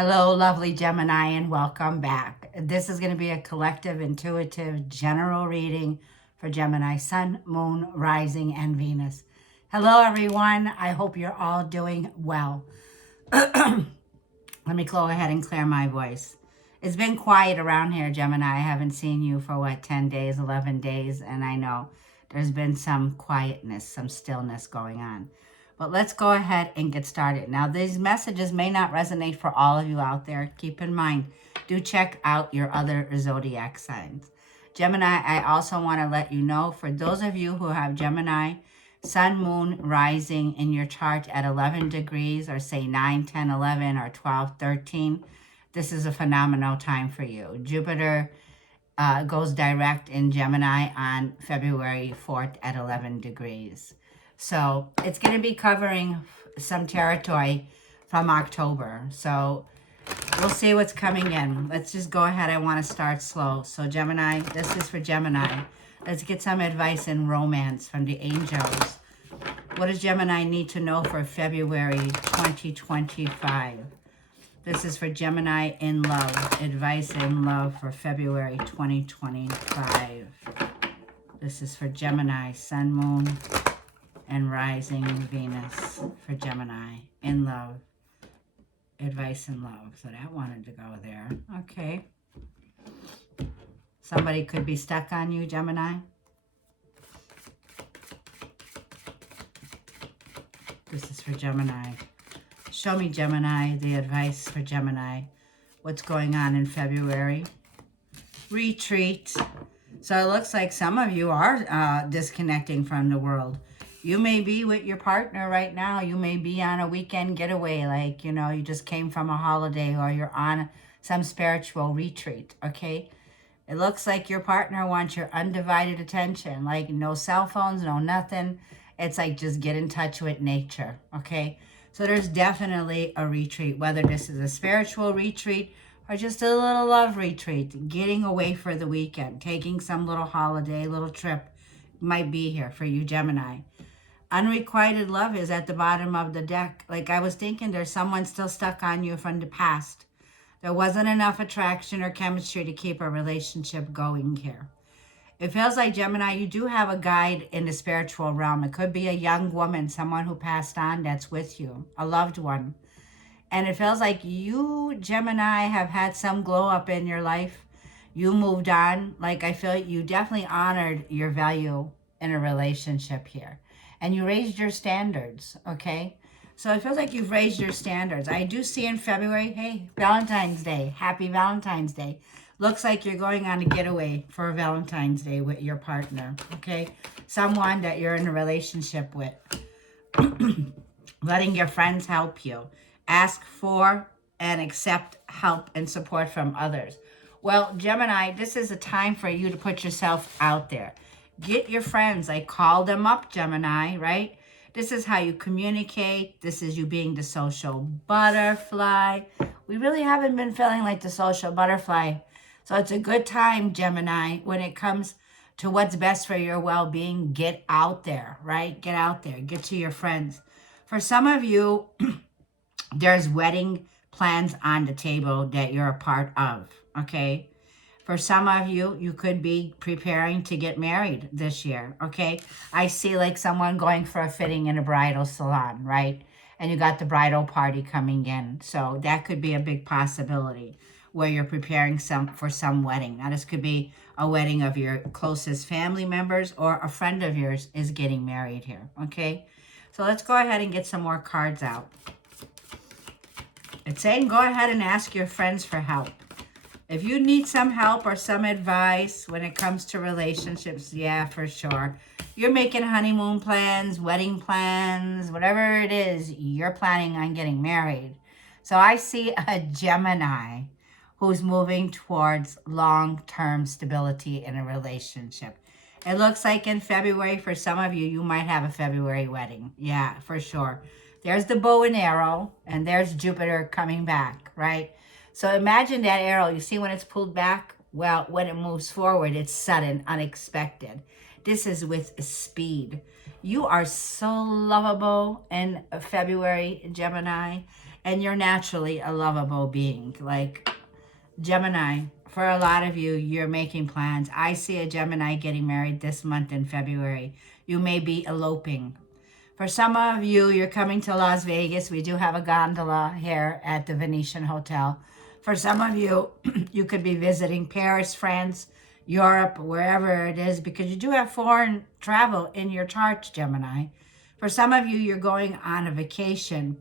Hello, lovely Gemini, and welcome back. This is going to be a collective, intuitive, general reading for Gemini, Sun, Moon, Rising, and Venus. Hello, everyone. I hope you're all doing well. Let me go ahead and clear my voice. It's been quiet around here, Gemini. I haven't seen you for, 10 days, 11 days, and I know there's been some quietness, some stillness going on. But let's go ahead and get started. Now, these messages may not resonate for all of you out there. Keep in mind, do check out your other zodiac signs. Gemini, I also want to let you know, for those of you who have Gemini, Sun, Moon, Rising in your chart at 11 degrees, or say 9, 10, 11, or 12, 13, this is a phenomenal time for you. Jupiter goes direct in Gemini on February 4th at 11 degrees. So it's going to be covering some territory from October. So we'll see what's coming in. Let's just go ahead. I want to start slow. So Gemini, this is for Gemini. Let's get some advice in romance from the angels. What does Gemini need to know for February 2025? This is for Gemini in love. Advice in love for February 2025. This is for Gemini, Sun, Moon, and Rising Venus for Gemini in love. Advice in love. So that wanted to go there. Okay. Somebody could be stuck on you, Gemini. This is for Gemini. Show me, Gemini, the advice for Gemini. What's going on in February? Retreat. So it looks like some of you are disconnecting from the world. You may be with your partner right now. You may be on a weekend getaway, like, you just came from a holiday, or you're on some spiritual retreat, okay? It looks like your partner wants your undivided attention, like no cell phones, no nothing. It's like just get in touch with nature, okay? So there's definitely a retreat, whether this is a spiritual retreat or just a little love retreat, getting away for the weekend, taking some little holiday, little trip might be here for you, Gemini. Unrequited love is at the bottom of the deck. Like, I was thinking there's someone still stuck on you from the past. There wasn't enough attraction or chemistry to keep a relationship going here. It feels like, Gemini, you do have a guide in the spiritual realm. It could be a young woman, someone who passed on that's with you, a loved one. And it feels like you, Gemini, have had some glow up in your life. You moved on. Like, I feel you definitely honored your value in a relationship here. And you raised your standards, okay? So it feels like you've raised your standards. I do see in February, hey, Valentine's Day. Happy Valentine's Day. Looks like you're going on a getaway for Valentine's Day with your partner, okay? Someone that you're in a relationship with. Letting your friends help you. Ask for and accept help and support from others. Well, Gemini, this is a time for you to put yourself out there. Get your friends, like call them up, Gemini, right? This is how you communicate. This is you being the social butterfly. We really haven't been feeling like the social butterfly. So it's a good time, Gemini, when it comes to what's best for your well-being. Get out there, right? Get out there. Get to your friends. For some of you, there's wedding plans on the table that you're a part of, okay? For some of you, you could be preparing to get married this year, okay? I see like someone going for a fitting in a bridal salon, right? And you got the bridal party coming in. So that could be a big possibility where you're preparing for some wedding. Now, this could be a wedding of your closest family members, or a friend of yours is getting married here, okay? So let's go ahead and get some more cards out. It's saying go ahead and ask your friends for help. If you need some help or some advice when it comes to relationships, yeah, for sure. You're making honeymoon plans, wedding plans, whatever it is, you're planning on getting married. So I see a Gemini who's moving towards long-term stability in a relationship. It looks like in February, for some of you, you might have a February wedding. Yeah, for sure. There's the bow and arrow, and there's Jupiter coming back, right? So imagine that arrow. You see when it's pulled back? Well, when it moves forward, it's sudden, unexpected. This is with speed. You are so lovable in February, Gemini. And you're naturally a lovable being. Like Gemini, for a lot of you, you're making plans. I see a Gemini getting married this month in February. You may be eloping. For some of you, you're coming to Las Vegas. We do have a gondola here at the Venetian Hotel. For some of you, you could be visiting Paris, France, Europe, wherever it is, because you do have foreign travel in your chart, Gemini. For some of you, you're going on a vacation.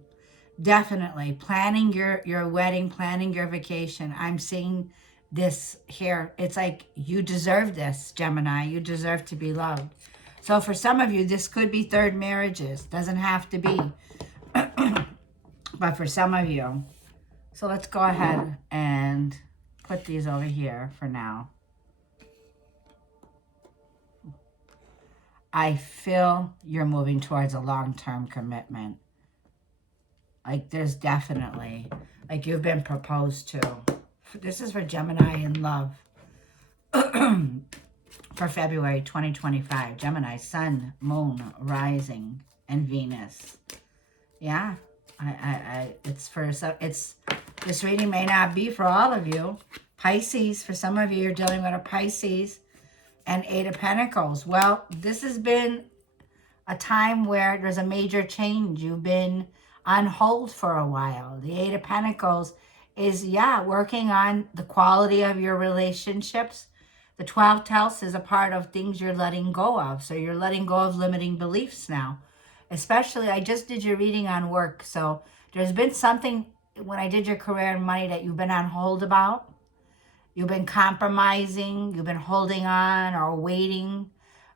Definitely. Planning your wedding, planning your vacation. I'm seeing this here. It's like you deserve this, Gemini. You deserve to be loved. So for some of you, this could be third marriages. Doesn't have to be. But for some of you. So let's go ahead and put these over here for now. I feel you're moving towards a long-term commitment. Like there's definitely, like you've been proposed to. This is for Gemini in love. For February 2025. Gemini, Sun, Moon, Rising, and Venus. Yeah. It's for, so it's, this reading may not be for all of you. Pisces, for some of you, you're dealing with a Pisces and Eight of Pentacles. Well, this has been a time where there's a major change. You've been on hold for a while. The Eight of Pentacles is, yeah, working on the quality of your relationships. The 12th house is a part of things you're letting go of. So you're letting go of limiting beliefs now. Especially, I just did your reading on work. So there's been something when I did your career and money that you've been on hold about. You've been compromising. You've been holding on or waiting.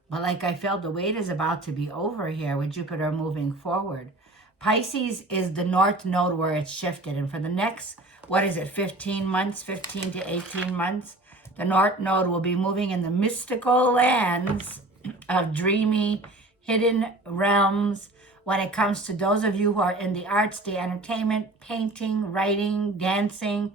But like I felt, the wait is about to be over here with Jupiter moving forward. Pisces is the north node where it's shifted. And for the next, 15 months, 15 to 18 months, the North Node will be moving in the mystical lands of dreamy, hidden realms when it comes to those of you who are in the arts, the entertainment, painting, writing, dancing,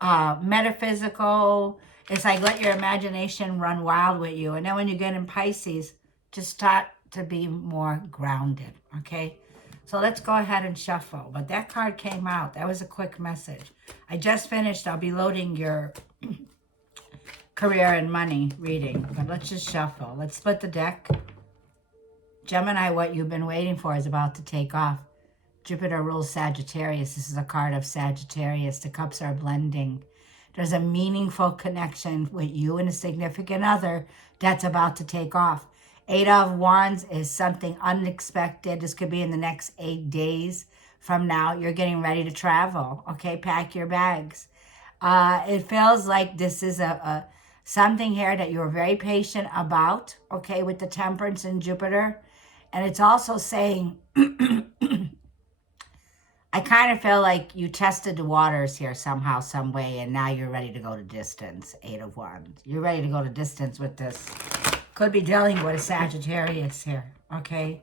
metaphysical. It's like let your imagination run wild with you. And then when you get in Pisces, just start to be more grounded, okay? So let's go ahead and shuffle. But that card came out. That was a quick message. I just finished. I'll be loading your career and money reading, but let's just shuffle. Let's split the deck. Gemini, what you've been waiting for is about to take off. Jupiter rules Sagittarius. This is a card of Sagittarius. The cups are blending. There's a meaningful connection with you and a significant other that's about to take off. Eight of Wands is something unexpected. This could be in the next 8 days from now. You're getting ready to travel, okay? Pack your bags. It feels like this is something here that you're very patient about, okay, with the Temperance and Jupiter. And it's also saying, I kind of feel like you tested the waters here somehow, some way, and now you're ready to go to distance, Eight of Wands. You're ready to go to distance with this. Could be dealing with a Sagittarius here, okay?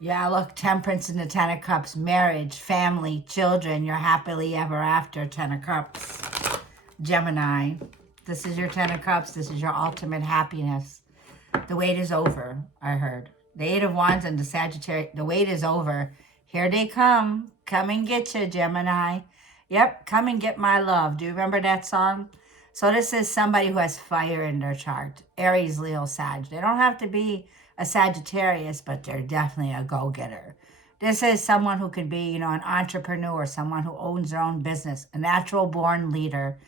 Yeah, look, Temperance and the Ten of Cups, marriage, family, children, you're happily ever after, Ten of Cups. Gemini, this is your Ten of Cups. This is your ultimate happiness. The wait is over, I heard. The Eight of Wands and the Sagittarius, the wait is over. Here they come. Come and get you, Gemini. Yep, come and get my love. Do you remember that song? So this is somebody who has fire in their chart. Aries, Leo, Sag. They don't have to be a Sagittarius, but they're definitely a go-getter. This is someone who could be, an entrepreneur, someone who owns their own business, a natural-born leader.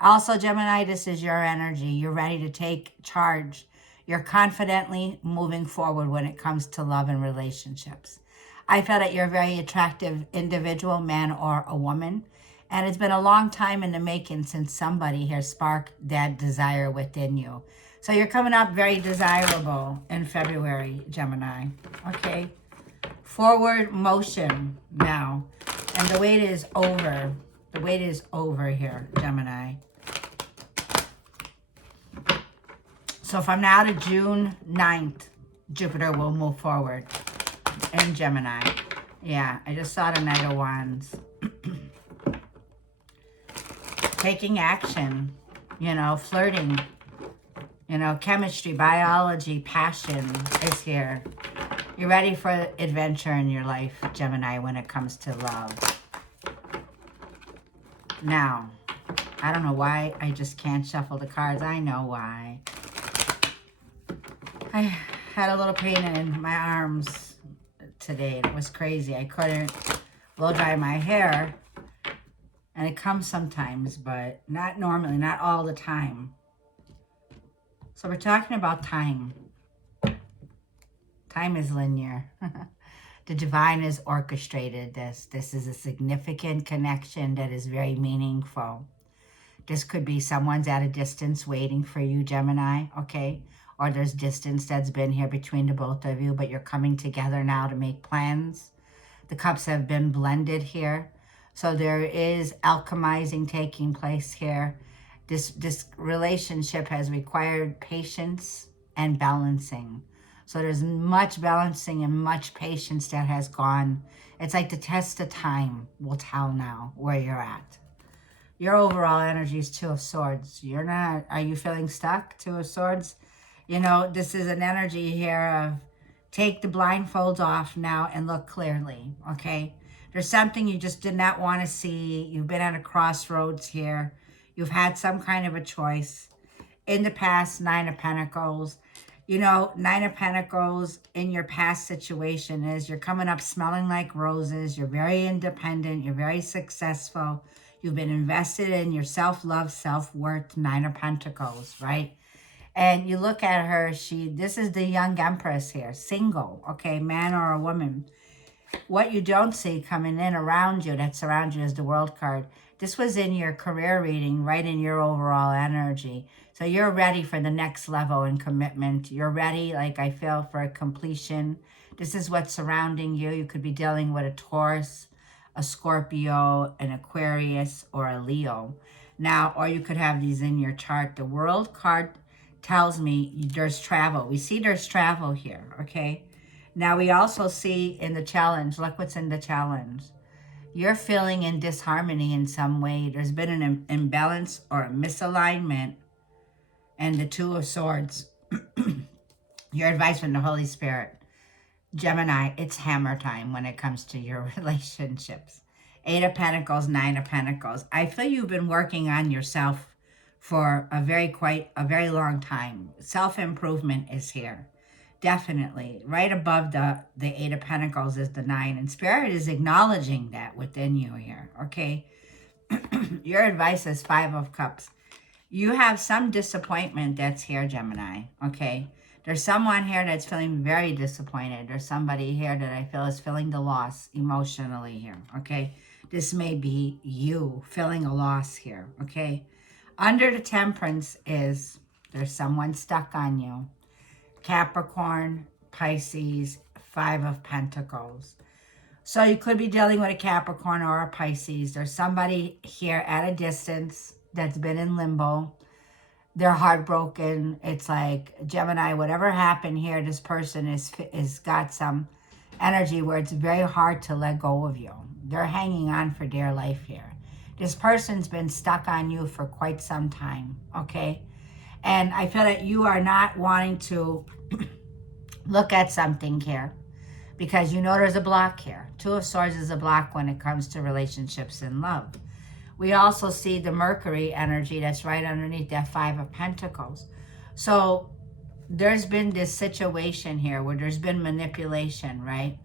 Also, Gemini, this is your energy. You're ready to take charge. You're confidently moving forward when it comes to love and relationships. I feel that you're a very attractive individual, man or a woman. And it's been a long time in the making since somebody here sparked that desire within you. So you're coming up very desirable in February, Gemini. Okay. Forward motion now. And the wait is over. The wait is over here, Gemini. So from now to June 9th, Jupiter will move forward in Gemini. Yeah, I just saw the Knight of Wands. Taking action, flirting, chemistry, biology, passion is here. You're ready for adventure in your life, Gemini, when it comes to love. Now, I don't know why I just can't shuffle the cards. I know why. I had a little pain in my arms today. It was crazy. I couldn't blow dry my hair. And it comes sometimes, but not normally, not all the time. So we're talking about time. Time is linear. The divine has orchestrated this. This is a significant connection that is very meaningful. This could be someone's at a distance waiting for you, Gemini, okay? Or there's distance that's been here between the both of you, but you're coming together now to make plans. The cups have been blended here. So there is alchemizing taking place here. This relationship has required patience and balancing. So there's much balancing and much patience that has gone. It's like the test of time will tell now where you're at. Your overall energy is Two of Swords. You're not, are you feeling stuck? Two of Swords? You know, this is an energy here of take the blindfolds off now and look clearly, okay? There's something you just did not want to see. You've been at a crossroads here. You've had some kind of a choice. In the past, Nine of Pentacles. You know, Nine of Pentacles in your past situation is you're coming up smelling like roses. You're very independent. You're very successful. You've been invested in your self-love, self-worth, Nine of Pentacles, right? And you look at her, this is the young empress here, single, okay, man or a woman. What you don't see coming in around you, that surrounds you, is the World card. This was in your career reading, right in your overall energy. So you're ready for the next level in commitment. You're ready, like I feel, for a completion. This is what's surrounding you. You could be dealing with a Taurus, a Scorpio, an Aquarius, or a Leo. Now, or you could have these in your chart. The World card tells me there's travel. We see there's travel here, okay? Now, we also see in the challenge, look what's in the challenge. You're feeling in disharmony in some way. There's been an imbalance or a misalignment. And the Two of Swords, your advice from the Holy Spirit. Gemini, it's hammer time when it comes to your relationships. Eight of Pentacles, Nine of Pentacles. I feel you've been working on yourself for a very long time. Self-improvement is here. Definitely. Right above the Eight of Pentacles is the Nine. And Spirit is acknowledging that within you here, okay? Your advice is Five of Cups. You have some disappointment that's here, Gemini, okay? There's someone here that's feeling very disappointed. There's somebody here that I feel is feeling the loss emotionally here, okay? This may be you feeling a loss here, okay? Under the Temperance is there's someone stuck on you. Capricorn, Pisces, Five of Pentacles. So you could be dealing with a Capricorn or a Pisces. There's somebody here at a distance that's been in limbo. They're heartbroken. It's like, Gemini, whatever happened here, this person is got some energy where it's very hard to let go of you. They're hanging on for dear life here. This person's been stuck on you for quite some time, okay? And I feel that you are not wanting to look at something here because you know there's a block here. Two of Swords is a block when it comes to relationships and love. We also see the Mercury energy that's right underneath that Five of Pentacles. So there's been this situation here where there's been manipulation, right?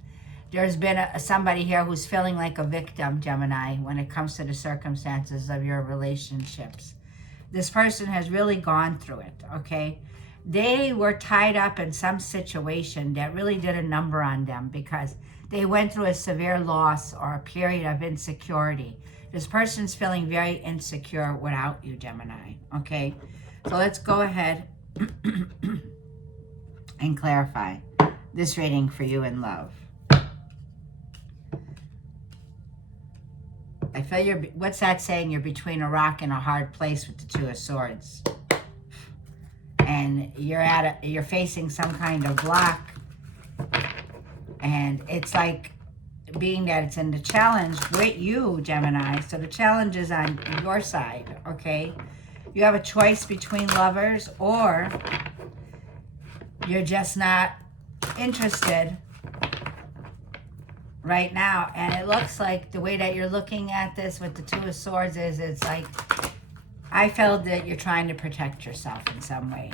There's been somebody here who's feeling like a victim, Gemini, when it comes to the circumstances of your relationships. This person has really gone through it, okay? They were tied up in some situation that really did a number on them because they went through a severe loss or a period of insecurity. This person's feeling very insecure without you, Gemini, okay? So let's go ahead and clarify this reading for you in love. I feel what's that saying? You're between a rock and a hard place with the Two of Swords. And you're facing some kind of block. And it's like, being that it's in the challenge with you, Gemini, so the challenge is on your side, okay? You have a choice between lovers, or you're just not interested right now. And it looks like the way that you're looking at this with the Two of Swords is it's like, I felt that you're trying to protect yourself in some way.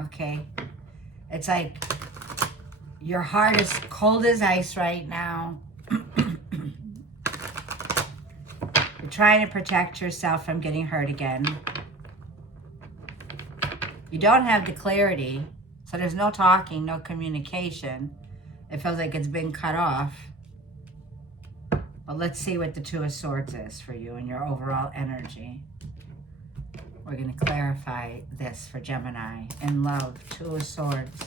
Okay? It's like your heart is cold as ice right now. You're trying to protect yourself from getting hurt again. You don't have the clarity, so there's no talking, no communication. It feels like it's been cut off. But let's see what the Two of Swords is for you and your overall energy. We're going to clarify this for Gemini. In love, Two of Swords.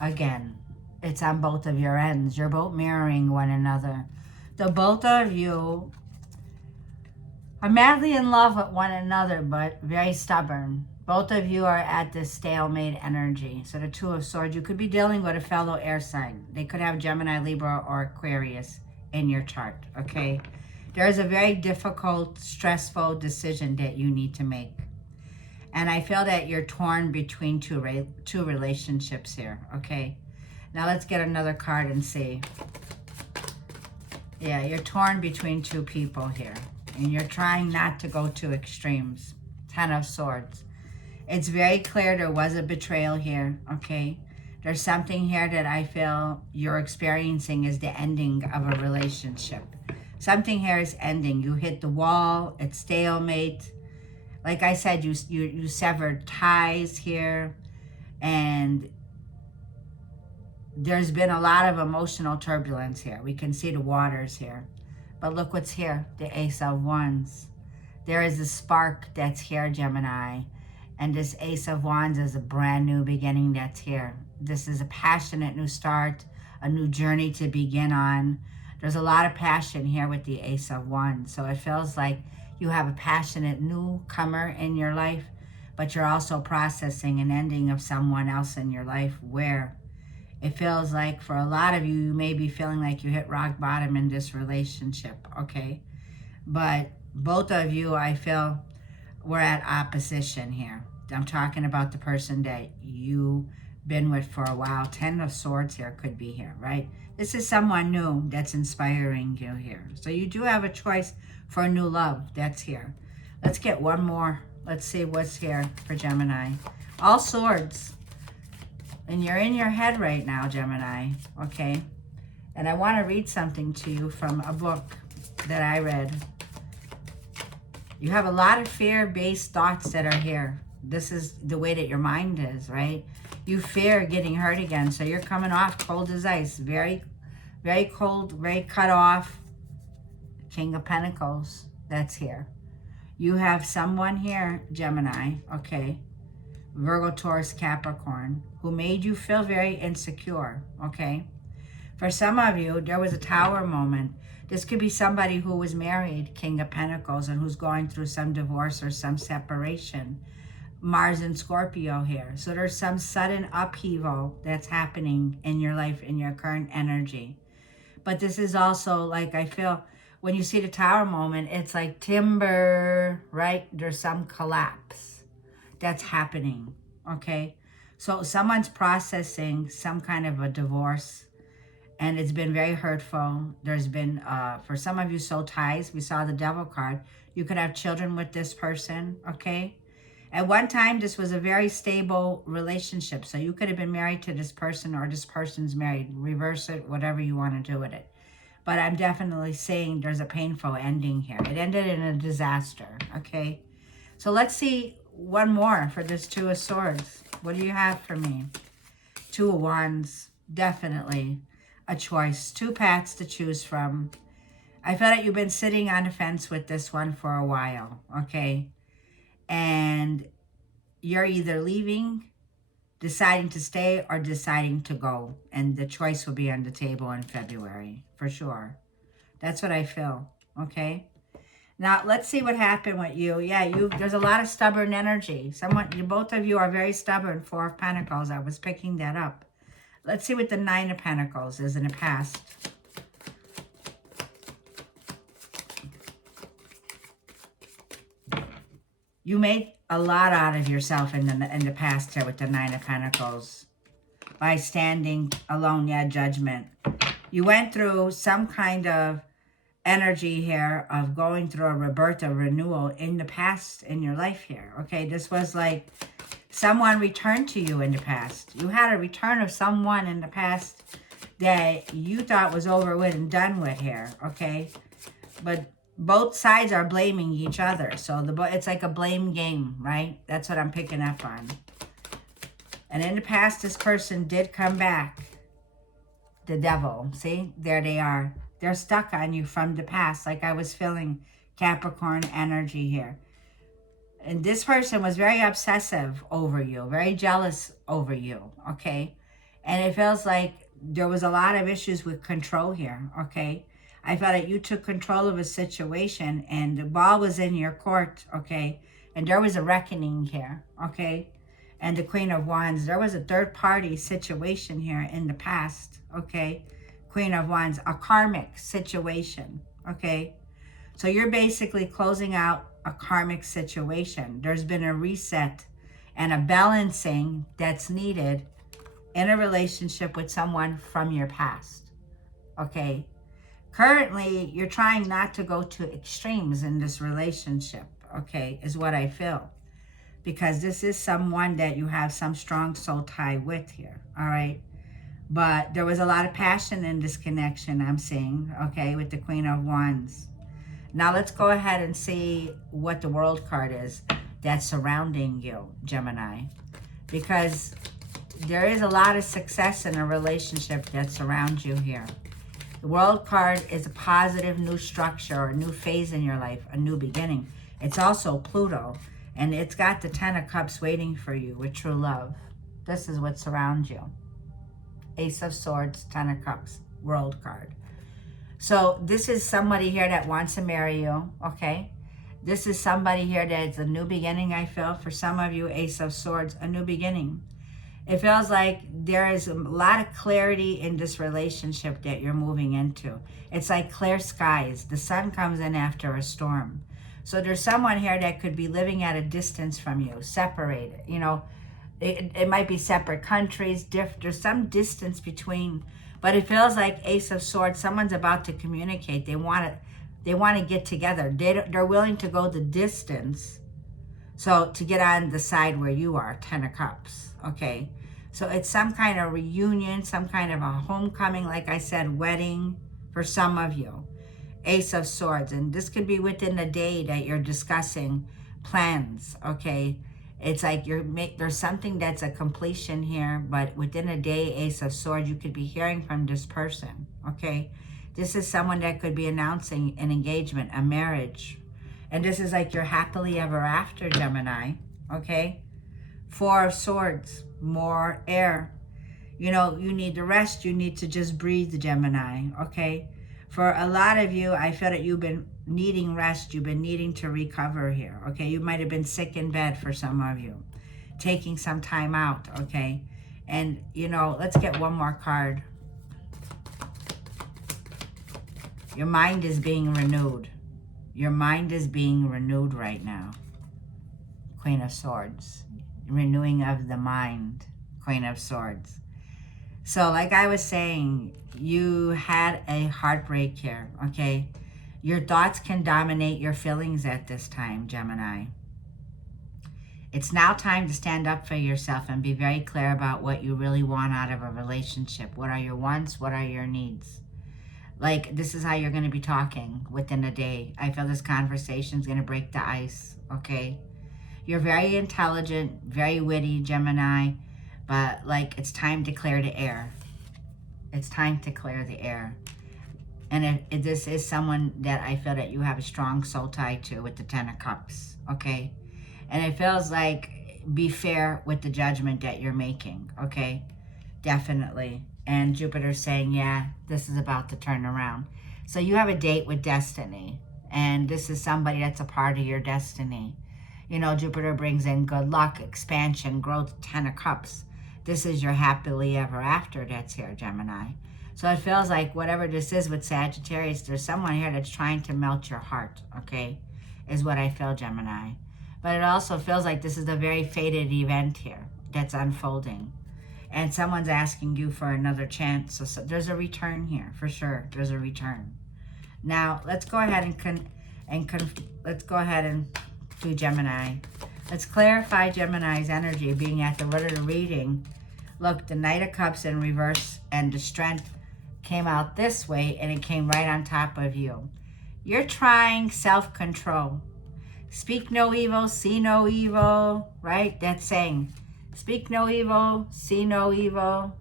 Again, it's on both of your ends. You're both mirroring one another. The both of you are madly in love with one another, but very stubborn. Both of you are at this stalemate energy. So the Two of Swords, you could be dealing with a fellow air sign. They could have Gemini, Libra, or Aquarius in your chart, okay? There is a very difficult, stressful decision that you need to make. And I feel that you're torn between two relationships here, okay? Now let's get another card and see. Yeah, you're torn between two people here. And you're trying not to go to extremes. Ten of Swords. It's very clear there was a betrayal here, okay? There's something here that I feel you're experiencing is the ending of a relationship. Something here is ending. You hit the wall. It's stalemate. Like I said, you severed ties here. And there's been a lot of emotional turbulence here. We can see the waters here. But look what's here. The Ace of Wands. There is a spark that's here, Gemini. And this Ace of Wands is a brand new beginning that's here. This is a passionate new start, a new journey to begin on. There's a lot of passion here with the Ace of Wands. So it feels like you have a passionate newcomer in your life, but you're also processing an ending of someone else in your life where it feels like for a lot of you, you may be feeling like you hit rock bottom in this relationship, okay? But both of you, I feel, we're at opposition here. I'm talking about the person that you've been with for a while. Ten of Swords here could be here, right? This is someone new that's inspiring you here. So you do have a choice for a new love that's here. Let's get one more. Let's see what's here for Gemini. All Swords. And you're in your head right now, Gemini, okay? And I want to read something to you from a book that I read. You have a lot of fear-based thoughts that are here. This is the way that your mind is, right? You fear getting hurt again, so you're coming off cold as ice. Very, very cold, very cut off. King of Pentacles, that's here. You have someone here, Gemini, okay? Virgo, Taurus, Capricorn, who made you feel very insecure, okay? For some of you, there was a tower moment. This could be somebody who was married, King of Pentacles, and who's going through some divorce or some separation. Mars and Scorpio here. So there's some sudden upheaval that's happening in your life, in your current energy. But this is also like, I feel, when you see the tower moment, it's like timber, right? There's some collapse that's happening, okay? So someone's processing some kind of a divorce, and it's been very hurtful. There's been, for some of you, soul ties. We saw the Devil card. You could have children with this person, okay? At one time, this was a very stable relationship. So you could have been married to this person, or this person's married. Reverse it, whatever you want to do with it. But I'm definitely saying there's a painful ending here. It ended in a disaster, okay? So let's see one more for this Two of Swords. What do you have for me? Two of Wands, definitely a choice. Two paths to choose from. I feel like you've been sitting on the fence with this one for a while, okay? And you're either leaving, deciding to stay, or deciding to go. And the choice will be on the table in February, for sure. That's what I feel, okay? Now, let's see what happened with you. Yeah, there's a lot of stubborn energy. Both of you are very stubborn. Four of Pentacles. I was picking that up. Let's see what the Nine of Pentacles is in the past. You made a lot out of yourself in the past here with the Nine of Pentacles. by standing alone. Yeah, Judgment. You went through some kind of energy here of going through a rebirth, a renewal in the past in your life here. Okay, this was like someone returned to you in the past. You had a return of someone in the past that you thought was over with and done with here. Okay, but both sides are blaming each other. So it's like a blame game, right? That's what I'm picking up on. And in the past, this person did come back. The devil. See? There they are. They're stuck on you from the past. Like I was feeling Capricorn energy here. And this person was very obsessive over you. Very jealous over you. Okay? And it feels like there was a lot of issues with control here. Okay? I felt that you took control of a situation and the ball was in your court. Okay? And there was a reckoning here. Okay? And the Queen of Wands, there was a third party situation here in the past, okay? Queen of Wands, a karmic situation, okay? So you're basically closing out a karmic situation. There's been a reset and a balancing that's needed in a relationship with someone from your past, okay? Currently, you're trying not to go to extremes in this relationship, okay, is what I feel. Because this is someone that you have some strong soul tie with here, all right? But there was a lot of passion in this connection, I'm seeing, okay, with the Queen of Wands. Now let's go ahead and see what the World card is that's surrounding you, Gemini. Because there is a lot of success in a relationship that surrounds you here. The World card is a positive new structure or a new phase in your life, a new beginning. It's also Pluto. And it's got the 10 of Cups waiting for you with true love. This is what surrounds you. Ace of Swords, 10 of Cups, World card. So this is somebody here that wants to marry you, okay? This is somebody here that's a new beginning, I feel. For some of you, Ace of Swords, a new beginning. It feels like there is a lot of clarity in this relationship that you're moving into. It's like clear skies. The sun comes in after a storm. So there's someone here that could be living at a distance from you, separated. You know, it might be separate countries. There's some distance between, but it feels like Ace of Swords. Someone's about to communicate. They want to get together. They're willing to go the distance, so to get on the side where you are. 10 of Cups. Okay, so it's some kind of reunion, some kind of a homecoming. Like I said, wedding for some of you. Ace of Swords, and this could be within a day that you're discussing plans, okay? It's like there's something that's a completion here, but within a day, Ace of Swords, you could be hearing from this person, okay? This is someone that could be announcing an engagement, a marriage, and this is like your happily ever after, Gemini, okay? 4 of Swords, more air. You know, you need to rest, you need to just breathe, Gemini, okay? For a lot of you, I feel that you've been needing rest. You've been needing to recover here, okay? You might have been sick in bed for some of you. Taking some time out, okay? And, you know, let's get one more card. Your mind is being renewed. Your mind is being renewed right now. Queen of Swords. Renewing of the mind. Queen of Swords. So like I was saying, you had a heartbreak here, okay? Your thoughts can dominate your feelings at this time, Gemini. It's now time to stand up for yourself and be very clear about what you really want out of a relationship. What are your wants? What are your needs? Like, this is how you're going to be talking within a day. I feel this conversation is going to break the ice, okay? You're very intelligent, very witty, Gemini. But, like, it's time to clear the air. It's time to clear the air. And if this is someone that I feel that you have a strong soul tie to with the 10 of Cups, okay? And it feels like be fair with the judgment that you're making, okay? Definitely. And Jupiter's saying, yeah, this is about to turn around. So you have a date with destiny. And this is somebody that's a part of your destiny. You know, Jupiter brings in good luck, expansion, growth, 10 of Cups. This is your happily ever after that's here, Gemini. So it feels like whatever this is with Sagittarius, there's someone here that's trying to melt your heart, okay? Is what I feel, Gemini. But it also feels like this is a very fated event here that's unfolding. And someone's asking you for another chance. So there's a return here, for sure. There's a return. Now, let's go ahead let's go ahead and do Gemini. Let's clarify Gemini's energy being at the root of the reading. Look, the Knight of Cups in reverse and the Strength came out this way and it came right on top of you. You're trying self-control. Speak no evil, see no evil, right? That's saying, speak no evil, see no evil.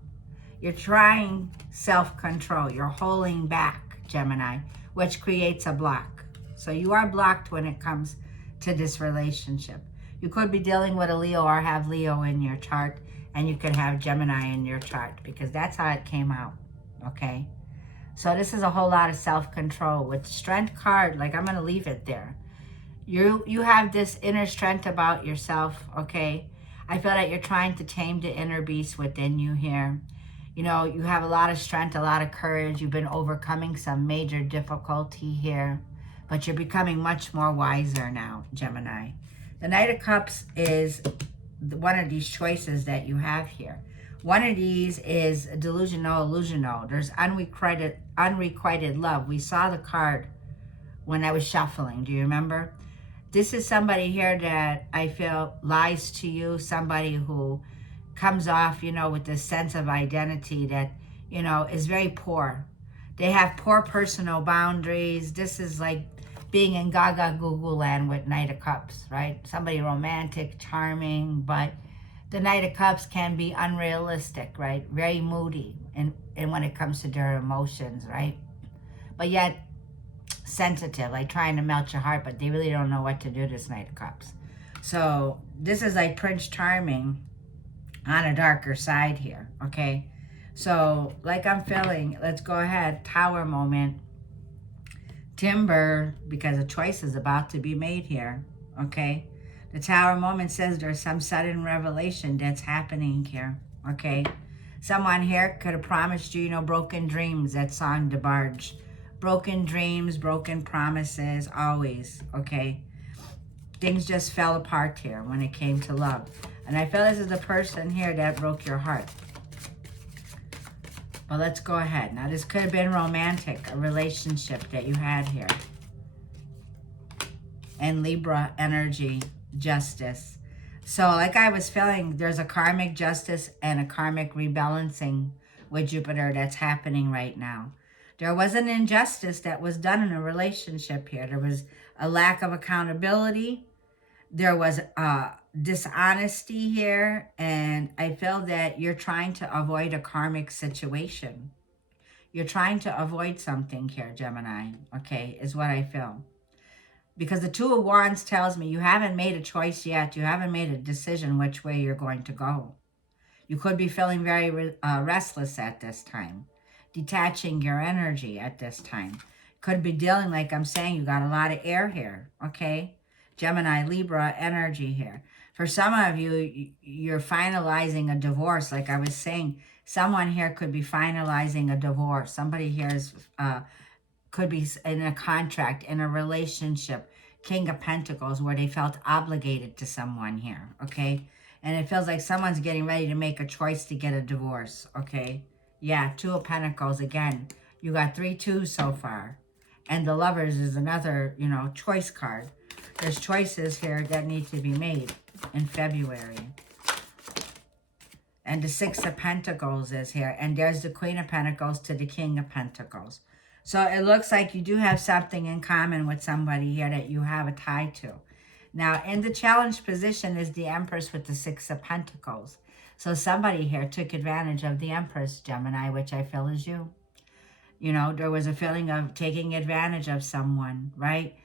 You're trying self-control. You're holding back, Gemini, which creates a block. So you are blocked when it comes to this relationship. You could be dealing with a Leo or have Leo in your chart, and you could have Gemini in your chart because that's how it came out, okay? So this is a whole lot of self-control. With the Strength card, like I'm going to leave it there. You have this inner strength about yourself, okay? I feel that you're trying to tame the inner beast within you here. You know, you have a lot of strength, a lot of courage. You've been overcoming some major difficulty here, but you're becoming much more wiser now, Gemini. The Knight of Cups is one of these choices that you have here. One of these is delusional, illusional. There's unrequited love. We saw the card when I was shuffling. Do you remember? This is somebody here that I feel lies to you, somebody who comes off, you know, with this sense of identity that, you know, is very poor. They have poor personal boundaries. This is like being in Gaga Google land with Knight of Cups, right? Somebody romantic, charming, but the Knight of Cups can be unrealistic, right? Very moody and when it comes to their emotions, right? But yet sensitive, like trying to melt your heart, but they really don't know what to do, this Knight of Cups. So this is like Prince Charming on a darker side here, okay? So like I'm feeling, let's go ahead, Tower moment, Timber, because a choice is about to be made here, okay? The Tower moment says there's some sudden revelation that's happening here, okay? Someone here could have promised you, you know, broken dreams, that song DeBarge. Broken dreams, broken promises, always, okay? Things just fell apart here when it came to love. And I feel this is the person here that broke your heart. But let's go ahead. Now, this could have been romantic, a relationship that you had here. And Libra energy, justice. So like I was feeling, there's a karmic justice and a karmic rebalancing with Jupiter that's happening right now. There was an injustice that was done in a relationship here. There was a lack of accountability. There was dishonesty here, and I feel that you're trying to avoid a karmic situation. You're trying to avoid something here, Gemini, okay, is what I feel. Because the Two of Wands tells me you haven't made a choice yet. You haven't made a decision which way you're going to go. You could be feeling very restless at this time, detaching your energy at this time. Could be dealing, like I'm saying, you got a lot of air here, okay? Gemini, Libra energy here. For some of you, you're finalizing a divorce. Like I was saying, someone here could be finalizing a divorce. Somebody here is, could be in a contract, in a relationship, King of Pentacles, where they felt obligated to someone here, okay? And it feels like someone's getting ready to make a choice to get a divorce, okay? Yeah, Two of Pentacles again. You got 3 2s so far. And the Lovers is another, you know, choice card. There's choices here that need to be made in February. And the 6 of Pentacles is here. And there's the Queen of Pentacles to the King of Pentacles. So it looks like you do have something in common with somebody here that you have a tie to. Now, in the challenge position is the Empress with the 6 of Pentacles. So somebody here took advantage of the Empress, Gemini, which I feel is you. You know, there was a feeling of taking advantage of someone, right?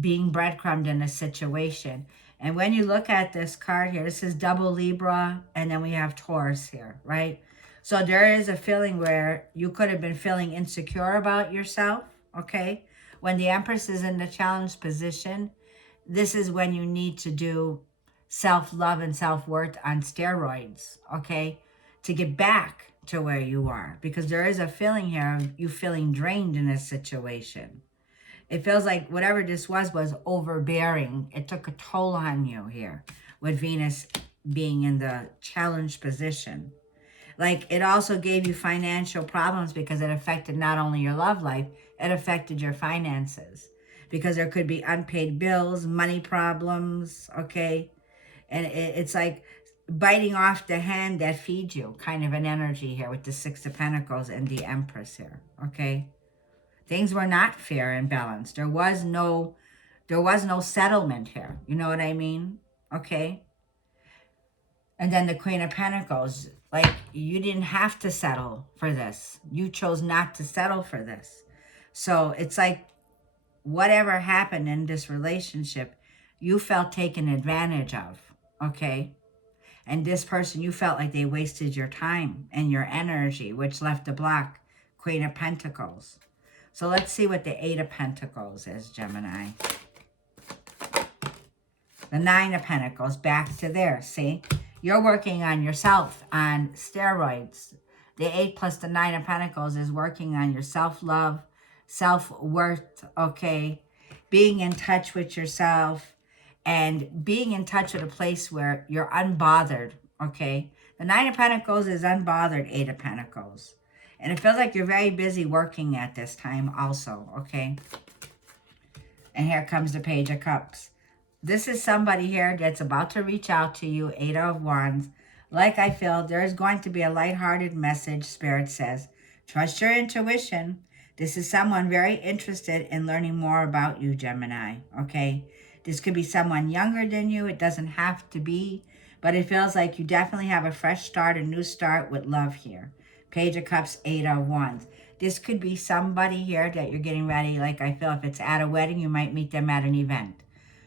Being breadcrumbed in a situation. And when you look at this card here, this is double Libra, and then we have Taurus here, right? So there is a feeling where you could have been feeling insecure about yourself, okay? When the Empress is in the challenge position, this is when you need to do self-love and self-worth on steroids, okay? To get back to where you are. Because there is a feeling here of you feeling drained in this situation. It feels like whatever this was overbearing. It took a toll on you here with Venus being in the challenge position. Like, it also gave you financial problems because it affected not only your love life, it affected your finances. Because there could be unpaid bills, money problems, okay? And it's like biting off the hand that feeds you, kind of an energy here with the Six of Pentacles and the Empress here, okay? Things were not fair and balanced. There was no settlement here. You know what I mean? Okay? And then the Queen of Pentacles, like, you didn't have to settle for this. You chose not to settle for this. So it's like whatever happened in this relationship, you felt taken advantage of, okay? And this person, you felt like they wasted your time and your energy, which left a block, Queen of Pentacles. So let's see what the Eight of Pentacles is, Gemini. The Nine of Pentacles, back to there, see? You're working on yourself on steroids. The 8 plus the 9 of Pentacles is working on your self-love, self-worth, okay? Being in touch with yourself and being in touch with a place where you're unbothered, okay? The 9 of Pentacles is unbothered 8 of Pentacles. And it feels like you're very busy working at this time also, okay? And here comes the Page of Cups. This is somebody here that's about to reach out to you, Eight of Wands. Like I feel, there's going to be a lighthearted message, Spirit says. Trust your intuition. This is someone very interested in learning more about you, Gemini, okay? This could be someone younger than you. It doesn't have to be, but it feels like you definitely have a fresh start, a new start with love here. Page of Cups, Eight of Wands. This could be somebody here that you're getting ready. Like I feel if it's at a wedding, you might meet them at an event.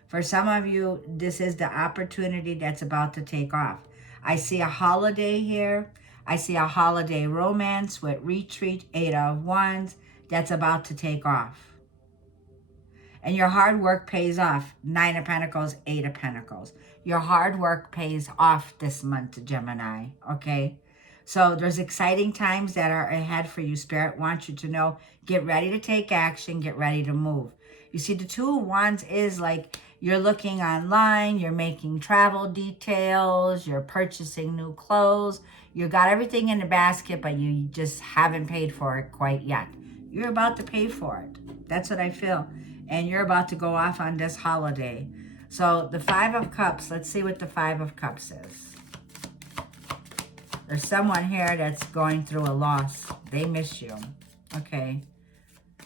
For some of you, this is the opportunity that's about to take off. I see a holiday here. I see a holiday romance with retreat, Eight of Wands, that's about to take off. And your hard work pays off. Nine of Pentacles, Eight of Pentacles. Your hard work pays off this month, Gemini, okay? So there's exciting times that are ahead for you. Spirit wants you to know, get ready to take action, get ready to move. You see, the Two of Wands is like you're looking online, you're making travel details, you're purchasing new clothes. You got everything in the basket, but you just haven't paid for it quite yet. You're about to pay for it. That's what I feel. And you're about to go off on this holiday. So the Five of Cups, let's see what the Five of Cups is. There's someone here that's going through a loss. They miss you. Okay.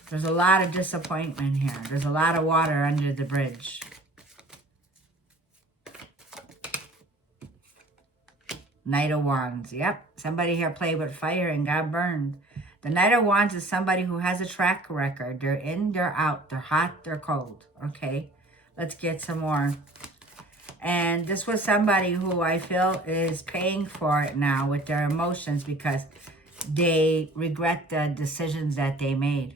There's a lot of disappointment here. There's a lot of water under the bridge. Knight of Wands. Yep. Somebody here played with fire and got burned. The Knight of Wands is somebody who has a track record. They're in, they're out. They're hot, they're cold. Okay. Let's get some more. And this was somebody who I feel is paying for it now with their emotions because they regret the decisions that they made.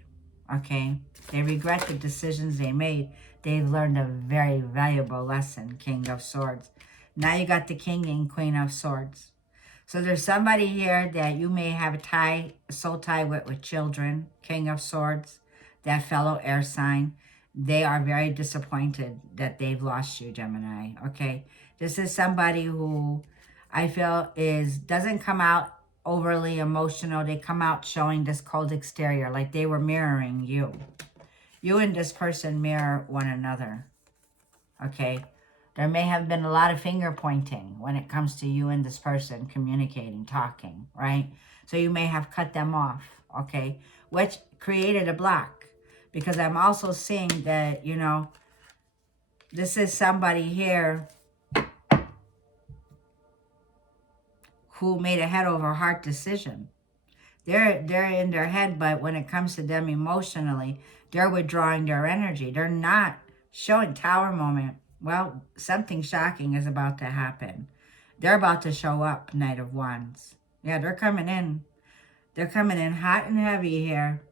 Okay? They regret the decisions they made. They've learned a very valuable lesson, King of Swords. Now you got the King and Queen of Swords. So there's somebody here that you may have a soul tie with children, King of Swords, that fellow air sign. They are very disappointed that they've lost you, Gemini, okay? This is somebody who I feel doesn't come out overly emotional. They come out showing this cold exterior, like they were mirroring you. You and this person mirror one another, okay? There may have been a lot of finger pointing when it comes to you and this person communicating, talking, right? So you may have cut them off, okay? Which created a block. Because I'm also seeing that, you know, this is somebody here who made a head over heart decision. They're in their head, but when it comes to them emotionally, they're withdrawing their energy. They're not showing Tower moment. Well, something shocking is about to happen. They're about to show up, Knight of Wands. Yeah, they're coming in. They're coming in hot and heavy here.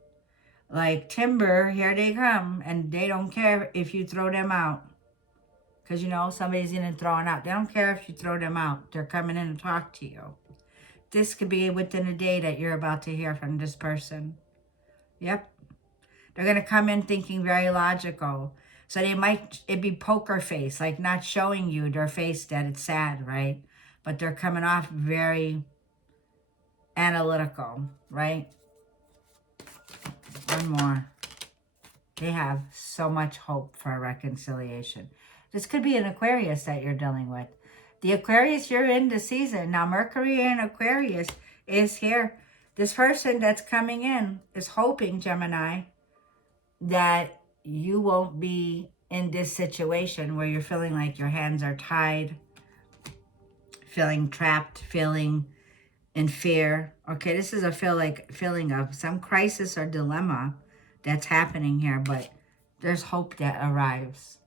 Like timber, here they come. And they don't care if you throw them out. Because, you know, somebody's in and throwing out. They don't care if you throw them out. They're coming in to talk to you. This could be within a day that you're about to hear from this person. Yep. They're going to come in thinking very logical. So it be poker face, like not showing you their face that it's sad, right? But they're coming off very analytical, right? One more. They have so much hope for a reconciliation. This could be an Aquarius that you're dealing with. The Aquarius, you're in the season. Now, Mercury in Aquarius is here. This person that's coming in is hoping, Gemini, that you won't be in this situation where you're feeling like your hands are tied, feeling trapped, feeling in fear. Okay, this is a feeling of some crisis or dilemma that's happening here, but there's hope that arrives.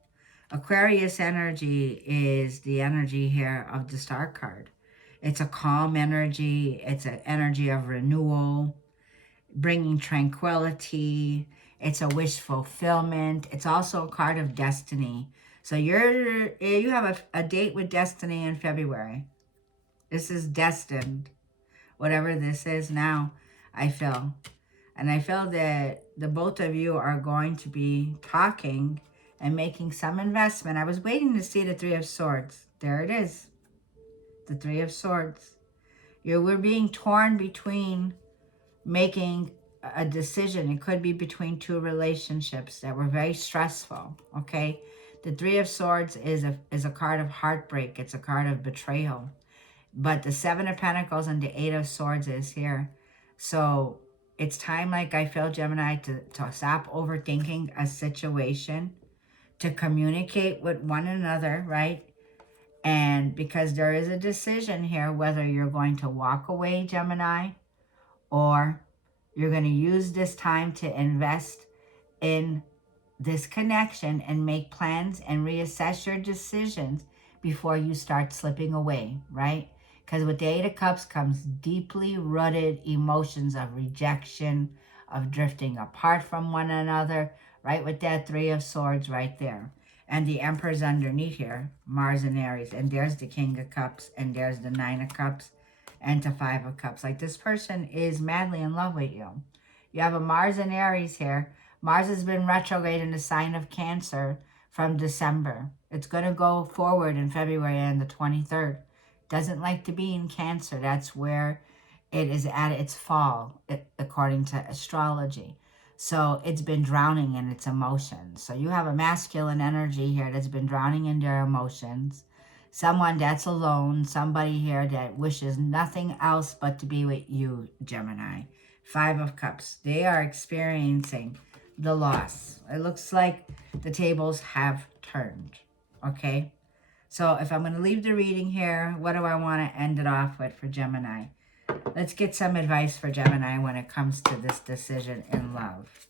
Aquarius energy is the energy here of the Star card. It's a calm energy. It's an energy of renewal, bringing tranquility. It's a wish fulfillment. It's also a card of destiny. So you have a date with destiny in February. This is destined. Whatever this is now, I feel. And I feel that the both of you are going to be talking and making some investment. I was waiting to see the Three of Swords. There it is. The Three of Swords. We're being torn between making a decision. It could be between two relationships that were very stressful, okay? The Three of Swords is a card of heartbreak. It's a card of betrayal. But the Seven of Pentacles and the Eight of Swords is here. So it's time, like I feel, Gemini, to stop overthinking a situation, to communicate with one another, right? And because there is a decision here, whether you're going to walk away, Gemini, or you're going to use this time to invest in this connection and make plans and reassess your decisions before you start slipping away, right? Because with the Eight of Cups comes deeply rooted emotions of rejection, of drifting apart from one another, right? With that Three of Swords right there. And the Emperor's underneath here, Mars and Aries. And there's the King of Cups, and there's the Nine of Cups, and the Five of Cups. Like, this person is madly in love with you. You have a Mars and Aries here. Mars has been retrograde in the sign of Cancer from December. It's going to go forward in February and the 23rd. Doesn't like to be in Cancer. That's where it is at its fall, according to astrology. So it's been drowning in its emotions. So you have a masculine energy here that's been drowning in their emotions. Someone that's alone, somebody here that wishes nothing else but to be with you, Gemini. Five of Cups. They are experiencing the loss. It looks like the tables have turned, okay? So if I'm going to leave the reading here, what do I want to end it off with for Gemini? Let's get some advice for Gemini when it comes to this decision in love.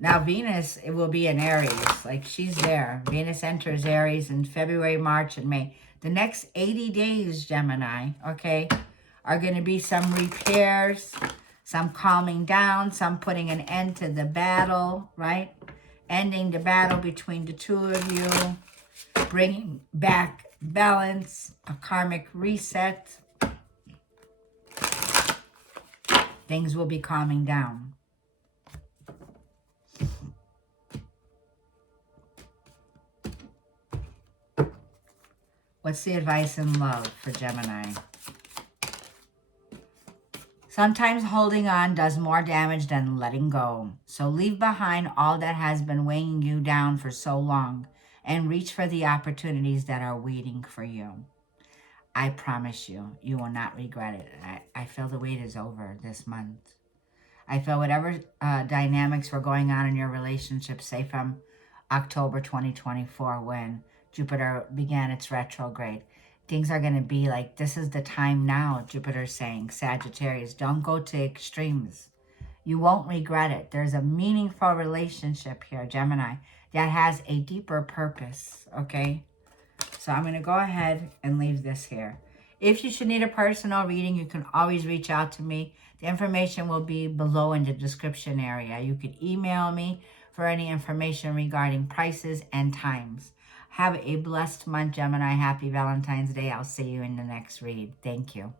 Now, Venus, it will be in Aries. Like, she's there. Venus enters Aries in February, March, and May. The next 80 days, Gemini, okay, are going to be some repairs, some calming down, some putting an end to the battle, right? Ending the battle between the two of you, bringing back balance, a karmic reset. Things will be calming down. What's the advice in love for Gemini? Sometimes holding on does more damage than letting go. So leave behind all that has been weighing you down for so long and reach for the opportunities that are waiting for you. I promise you, you will not regret it. I feel the wait is over this month. I feel whatever dynamics were going on in your relationship, say from October 2024 when Jupiter began its retrograde, things are going to be like, this is the time now, Jupiter's saying, Sagittarius, don't go to extremes. You won't regret it. There's a meaningful relationship here, Gemini, that has a deeper purpose, okay? So I'm going to go ahead and leave this here. If you should need a personal reading, you can always reach out to me. The information will be below in the description area. You could email me for any information regarding prices and times. Have a blessed month, Gemini. Happy Valentine's Day. I'll see you in the next read. Thank you.